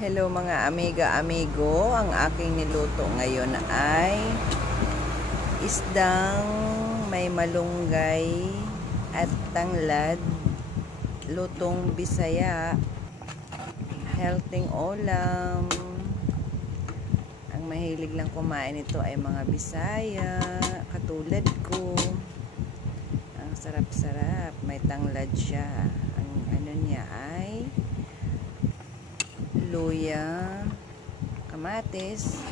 Hello mga amiga-amigo, ang aking niluto ngayon ay isdang may malunggay at tanglad, lutong Bisaya, healthy ulam. Ang mahilig lang kumain ito ay mga Bisaya, katulad ko. Ang sarap-sarap, may tanglad siya. Ang ano niya ay luya, kamatis,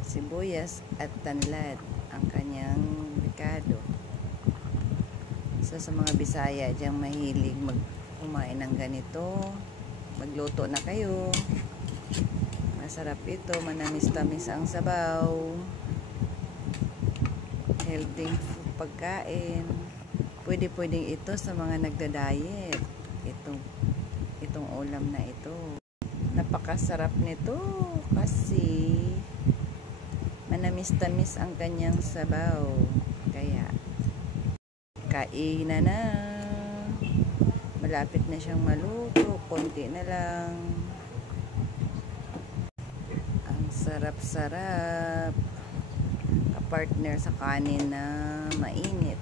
sibuyas at tanlad ang kanyang rekado. Sa mga Bisaya diyang mahilig kumain ng ganito, magluto na kayo. Masarap ito, manamis-tamis ang sabaw, healthy pagkain. Pwedeng ito sa mga nagda-diet. Itong ulam na ito. Napakasarap nito kasi manamis-tamis ang kanyang sabaw. Kaya kainan na. Malapit na siyang maluto, konti na lang. Ang sarap-sarap. Kapartner sa kanin na mainit.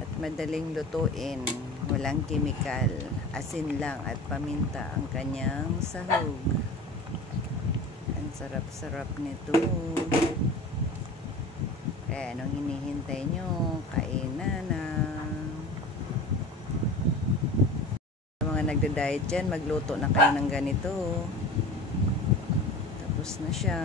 At madaling lutuin. Walang kimikal, asin lang at paminta ang kanyang sahog. Ang sarap-sarap nito. Kaya anong hinihintay nyo? Kainan na. Sa mga nagda-diet dyan, magluto na kayo ng ganito. Tapos na siya.